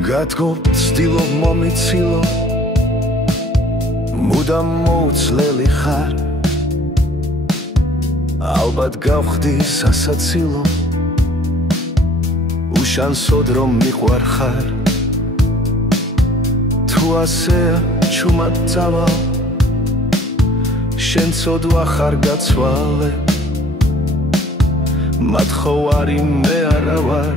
Gătco stilov momicilo Mudam moucleli xar Albat gavxdi სასაცილო უშანსოდ რომ მიყვარ ხარ თუ ასეა ჩუმად წავალ შენ ცოდვა ხარ გაცვალე მათხოვარი მე არა ვარ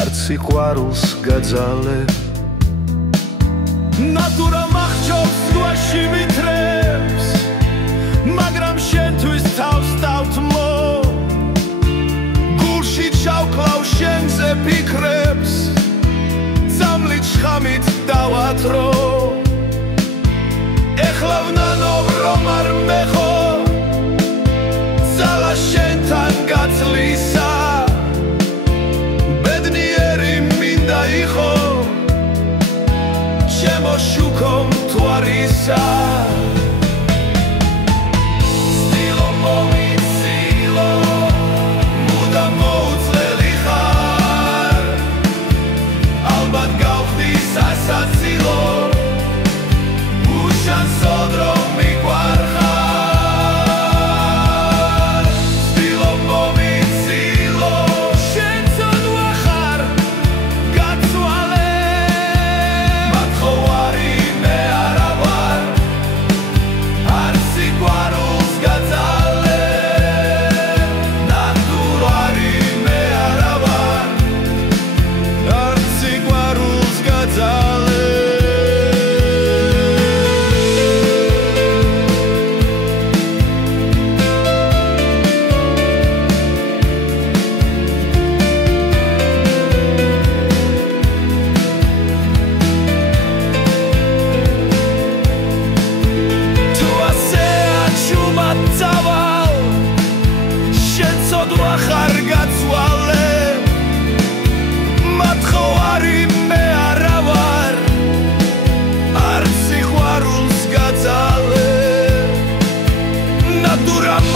არც სიყვარულს გაძალე ნატურა მახჩობს ზღვაში ვითრებს მაგრამ შენთვის თავს დავთმო გულში ჩავკლავ შენზე ფიქრებს ძამლით შხამით დავათრო ეხლა ვნანობ რომ არ მეხო ძალა შენთან გაწლისა ბედნიერი მინდა იყო ჩემო შუქო მთვარისა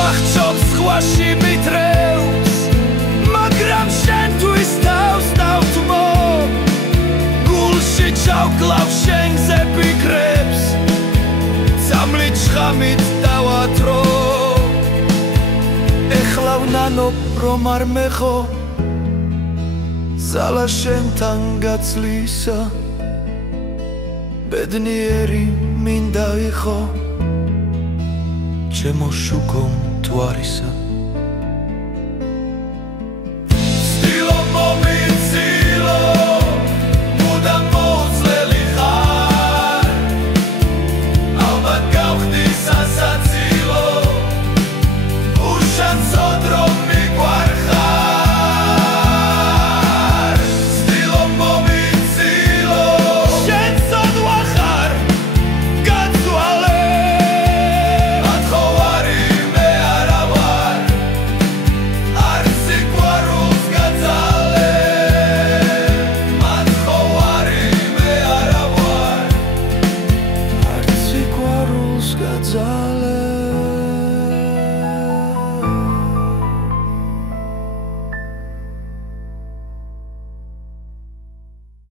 მახჩობს ზღვაში ვითრებს მაგრამ შენთვის თავს დავთმო გულში ჩავკლავ შენზე ფიქრებს ძამლით შხამით დავათრო ეხლა ვნანობ რომ არ მეხო ძალა შენთან გაწლისა ბედნიერი მინდა იყო ჩემო შუქო მთვარისა